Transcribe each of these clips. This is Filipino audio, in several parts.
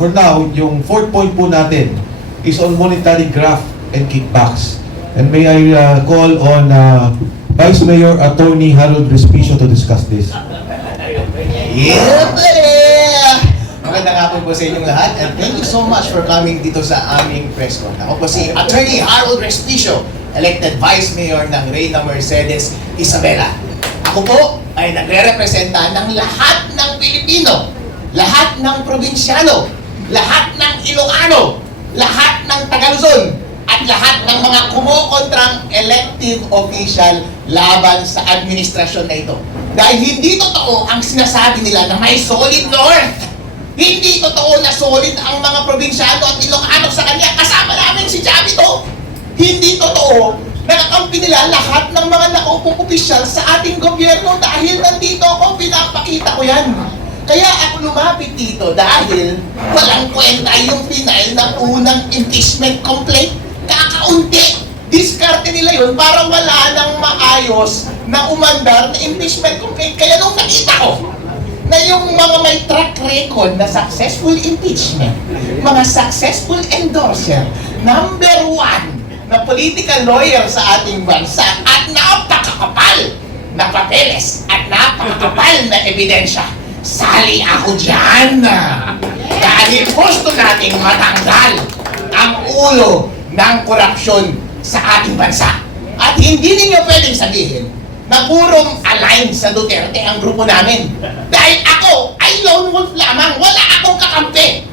for now, yung fourth point po natin is on monetary graft and kickbacks. And may I call on Vice Mayor Attorney Harold Respicio to discuss this. Yeah, buddy! Magandang hapon po sa inyong lahat and thank you so much for coming dito sa aming press con. Ako po si Attorney Harold Respicio, elected Vice Mayor ng Reyna Mercedes Isabela. Ako po ay nagre-representa ng lahat ng Pilipino, lahat ng probinsyano, lahat ng Ilocano, lahat ng Tagaluzon, at lahat ng mga kumukontrang elective official laban sa administrasyon na ito. Dahil hindi totoo ang sinasabi nila na may solid north. Hindi totoo na solid ang mga probinsyano at Ilocano sa kanya. Kasama namin si Javito. Hindi totoo na nakampi nila lahat ng mga naupong opisyal sa ating gobyerno dahil nandito ako, pinapakita ko yan. Kaya ako lumapit dito dahil walang kwenta yung final ng unang impeachment complaint. Kakaunti. Diskarte nila yun para wala nang maayos na umandar na impeachment complaint. Kaya nung nakita ko na yung mga may track record na successful impeachment, mga successful endorser, number one na political lawyer sa ating bansa at napakakapal na papeles at napakakapal na ebidensya, sali ako dyan. Dahil gusto nating matanggal ang ulo ng korupsyon sa ating bansa. At hindi ninyo pwedeng sabihin na purong align sa Duterte ang grupo namin. Dahil ako ay lone wolf lamang, wala akong kakampi.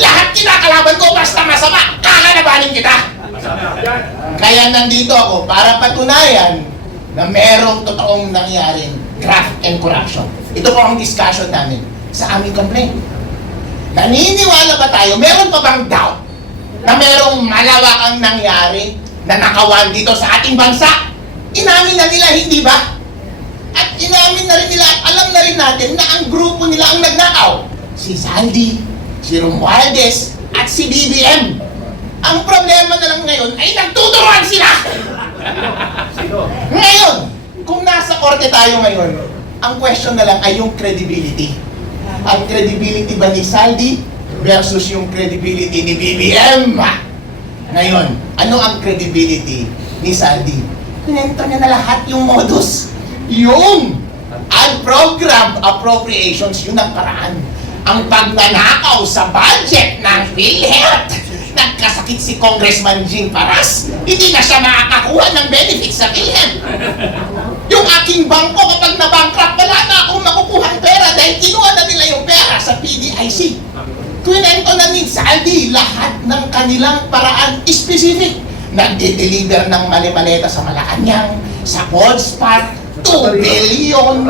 Lahat kinakalaban ko basta masama, kakalabanin kita. Kaya nandito ako para patunayan na merong totoong nangyaring graft and corruption. Ito po ang discussion namin sa aming complaint. Naniniwala ba tayo, meron pa bang doubt na merong malawakang nangyari na nakawan dito sa ating bansa? Inamin na nila, hindi ba? At inamin na rin nila at alam na rin natin na ang grupo nila ang nagnakaw. Si Saldi, si Romualdez, at si BBM. Ang problema na lang ngayon ay nagtuturuan sila! Ngayon, kung nasa korte tayo ngayon, ang question na lang ay yung credibility. Ang credibility ba ni Saldi versus yung credibility ni BBM? Ngayon, ano ang credibility ni Saldi? Pinento niya na lahat yung modus. Yung unprogrammed appropriations, yun ang paraan. Ang pagnanakaw sa budget ng PhilHealth. Nagkasakit si Congressman Jing Paras. Hindi na siya makakakuha ng benefits sa PhilHealth. Yung aking bangko kapag nabankrupt, wala na akong makukuhang pera dahil kinuha na nila yung pera sa PDIC. Kwento na ni Saldi lahat ng kanilang paraan specific. Nagde-deliver ng mali-maleta sa Malacanang, sa Cold Park, 2 billion.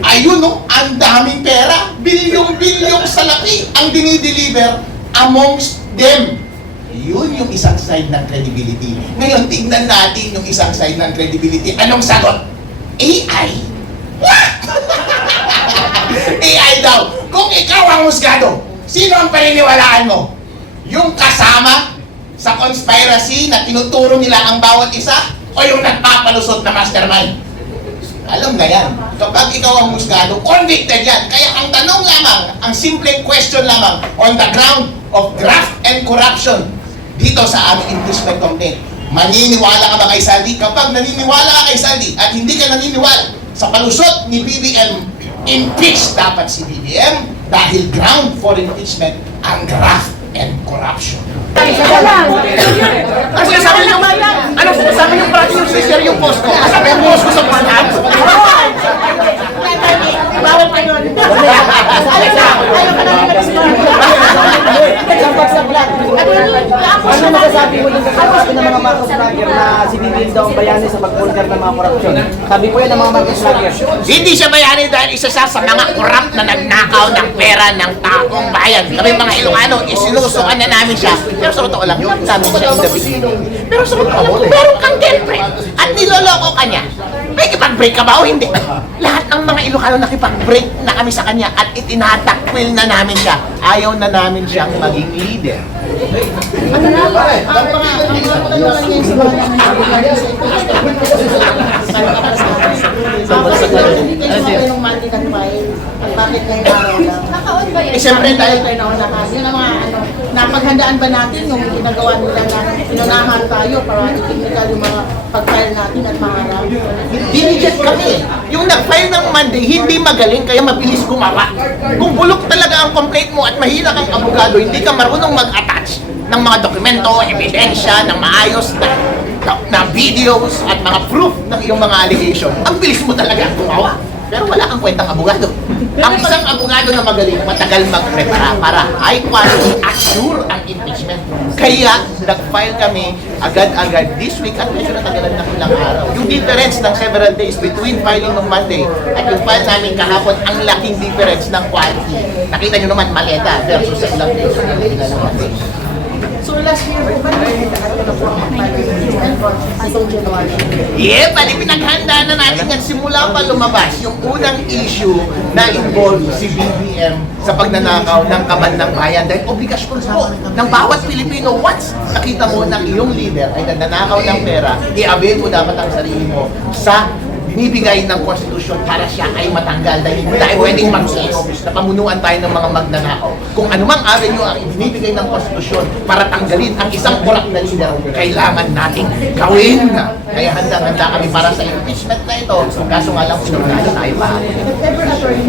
Ayun no, ang daming pera, bilyong-bilyong salapi ang dinideliver amongst them. Yun yung isang side ng credibility. Ngayon, tingnan natin yung isang side ng credibility. Anong sagot? AI. AI daw. Kung ikaw ang husgado, sino ang paniniwalaan mo? Yung kasama sa conspiracy na tinuturo nila ang bawat isa o yung nagpapalusot na mastermind? Alam na yan. Kapag ikaw ang husgado, convicted yan. Kaya ang tanong lamang, ang simpleng question lamang on the ground of graft and corruption dito sa aming impeachment complaint. Maniniwala ka ba kay Saldi? Kapag naniniwala ka kay Saldi at hindi ka naniniwala sa palusot ni BBM, impeach dapat si BBM dahil ground for impeachment ang graft and corruption. Ano sinasabi niyo? Ano sinasabi niyo parati yung sister yung post ko? Kasama yung post ko sa portal? Bawal pa yun. Ano masasabi mo yung kasabi ng mga Marcos vlogger na si BBM daw ang bayani sa pagpulgar ng mga korupsyon? Sabi po yan ng mga Marcos vlogger. Hindi siya bayani dahil isa siya sa mga corrupt na nagnakaw ng pera ng taong bayan. Kami mga Ilocano, isinusukan na namin siya. Pero sa totoo lang, namin siya in the beginning. Pero sa totoo, meron kang girlfriend at niloloko ka niya. May kipag-break ka ba o hindi? Lahat ng mga Ilocano nakipag-break na kami sa kanya at itinatakwil na namin siya. Ayaw na namin siyang maging leader. Ano na ba? Ang mga lang niya sa mga hindi kayo sumabay ng Monday na file at bakit ngayong araw lang? Nakaon ba yan? Eh, siyempre dahil Tayo na una kasi. Yun ang mga napaghandaan ba natin yung ginagawa nila na pinunahan tayo para i-technical yung mga pag-file natin at maharap? dinidget kami. Yung nag-file ng Monday, hindi magaling kaya mabilis gumawa. Kung bulok talaga ang complaint mo at mahina kang abogado, hindi ka marunong mag-attach ng mga dokumento, ebidensya, ng maayos na videos at mga proof ng iyong mga allegation. Ang bilis mo talaga gumawa. Pero wala kang kwentang abogado. Ang isang abogado na magaling, matagal mag-prepara para high quality assure ang impeachment. Kaya nag-file kami agad-agad this week at medyo natagalan ng ilang araw. Yung difference ng several days between filing ng Monday at yung file namin kahapon, ang laking difference ng quality. Nakita nyo naman, maleta versus sa ilang days na tingnan ng Monday. So last year po ba na po ang impeachment until January? Yeah, pali pinaghanda na natin yan simula pa lumabas yung unang issue na involved si BBM sa pagnanakaw ng kaban ng bayan dahil obligasyon po ng bawat Pilipino once nakita mo ng iyong leader ay nagnanakaw ng pera, i-avail mo dapat ang sarili mo sa binibigay ng konstitusyon para siya ay matanggal dahil hindi tayo pwedeng mag-iis na pamunuan tayo ng mga magnanakaw. Kung anumang avenue ang ibinibigay ng konstitusyon para tanggalin ang isang korap na leader, kailangan nating gawin. Kaya handa-handa kami para sa impeachment na ito. Kaso nga lang, sinunod tayo pa. If ever attorney,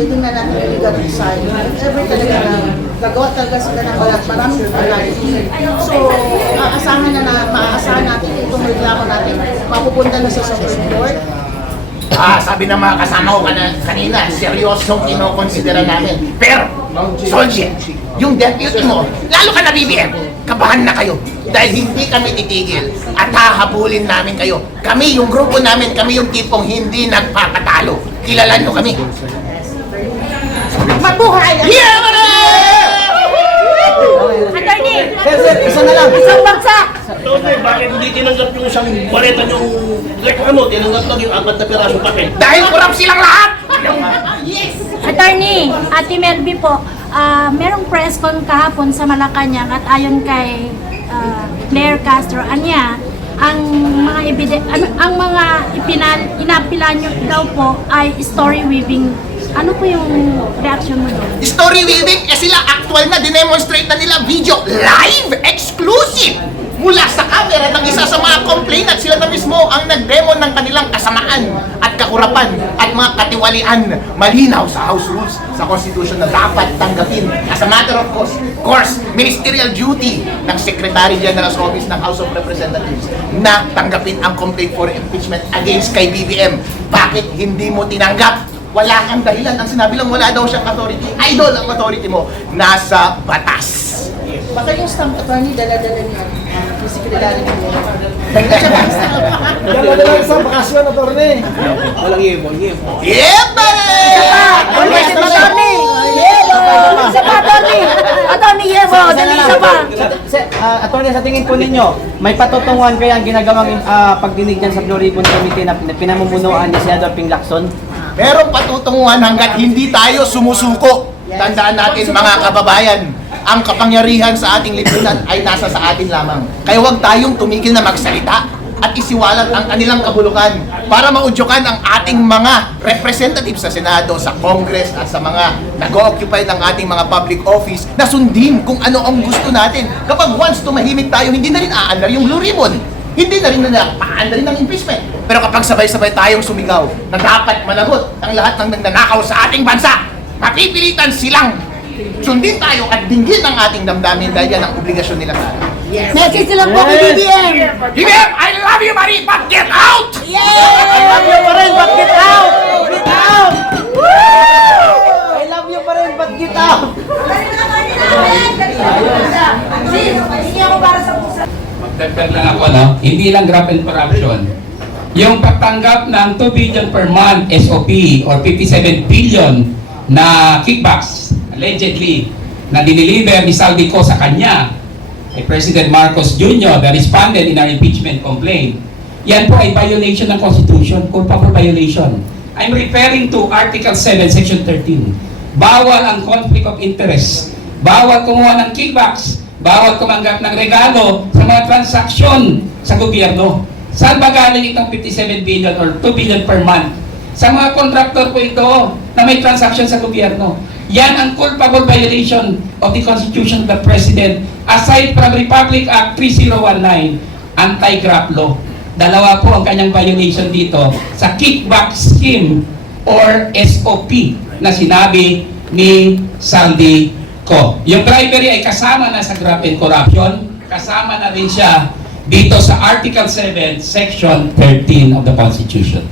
titignan natin yung legal side, if ever talaga na gagawa talaga sila ng maraming analysis. So, maaasahan natin itong reklamo natin, mapupunta na sa Supreme Court. Sabi ng mga kasama ko kanina, seryosong kinokonsidera namin. Pero, Solskjaer, yung deputy mo, lalo ka na BBM, kabahan na kayo. Dahil hindi kami titigil at hahabulin namin kayo. Kami, yung grupo namin, kami yung tipong hindi nagpapatalo. Kilala nyo kami. Mabuhay! Yeah, Attorney! Sir, isa na lang. Isang bagsak! Tony, bakit hindi tinanggap yung isang bareta yung reklamo? Tinanggap lang yung 4 na pirasong papel. Dahil kurap silang lahat! Attorney, Ate Melby po, merong press con kahapon sa Malacanang at ayon kay Claire Castro, anya, ang mga inapila nyo daw po ay story weaving. Ano po yung reaction mo doon? Story weaving, sila actual na dinemonstrate na nila video, live, exclusive! Mula sa camera ng isa sa mga complainant, sila na mismo ang nag-demo ng kanilang kasamaan at kakurapan at mga katiwalian malinaw sa House Rules, sa Constitution na dapat tanggapin as a matter of course, ministerial duty ng Secretary General's Office ng House of Representatives na tanggapin ang complaint for impeachment against kay BBM. Bakit hindi mo tinanggap? Wala kang dahilan. Ang sinabi lang, wala daw siyang authority. Idol ang authority mo. Nasa batas. Baka yung stamp attorney, dala-dala niya. Yung secretary niya. Dala-dala sa bakasyon, attorney. Walang yemo. Yeah, Attorney! Isa pa, Attorney! Attorney, yes po! Dali isa pa! Attorney, sa tingin po ninyo, may patutunguhan kaya ang ginagawang pagdinig dyan sa Blue Ribbon Committee na pinamumunuan ni Senator Ping Lacson? Merong patutunguhan hanggat hindi tayo sumusuko. Tandaan natin mga kababayan, ang kapangyarihan sa ating lipunan ay nasa sa atin lamang. Kaya huwag tayong tumigil na magsalita at isiwalat ang kanilang kabulukan para maudyokan ang ating mga representatives sa Senado, sa Congress at sa mga nag-occupy ng ating mga public office na sundin kung ano ang gusto natin. Kapag once tumahimik tayo, hindi na rin aandar yung Blue Ribbon. Hindi na rin paandarin ng impeachment. Pero kapag sabay-sabay tayong sumigaw na dapat managot ang lahat ng nagnanakaw sa ating bansa, mapipilitan silang sundin tayo at dinggin ang ating damdamin dahil yan ang obligasyon nila sa atin. Message lang po kay BBM! BBM, I love you, Marie, but get out! I love you pa rin, but get out! Get out! I love you pa rin, but get out! Magdagdag lang ako, no? Hindi lang graft and corruption. Yung pagtanggap ng 2 billion per month SOP or 57 billion na kickbacks, allegedly, na diniliver ni Saldi ko sa kanya, kay President Marcos Jr., the respondent in our impeachment complaint, yan po ay violation ng Constitution, culpable violation. I'm referring to Article 7, Section 13. Bawal ang conflict of interest. Bawal kumuha ng kickbacks. Bawal tumanggap ng regalo sa mga transaksyon sa gobyerno. Saan ba galing itong 57 billion or 2 billion per month? Sa mga kontraktor po ito na may transaction sa gobyerno. Yan ang culpable violation of the Constitution of the President aside from Republic Act 3019, anti-graft law. Dalawa po ang kanyang violation dito sa kickback scheme or SOP na sinabi ni Sandy Co. Yung bribery ay kasama na sa graft and corruption, kasama na rin siya dito sa Article 7, Section 13 of the Constitution.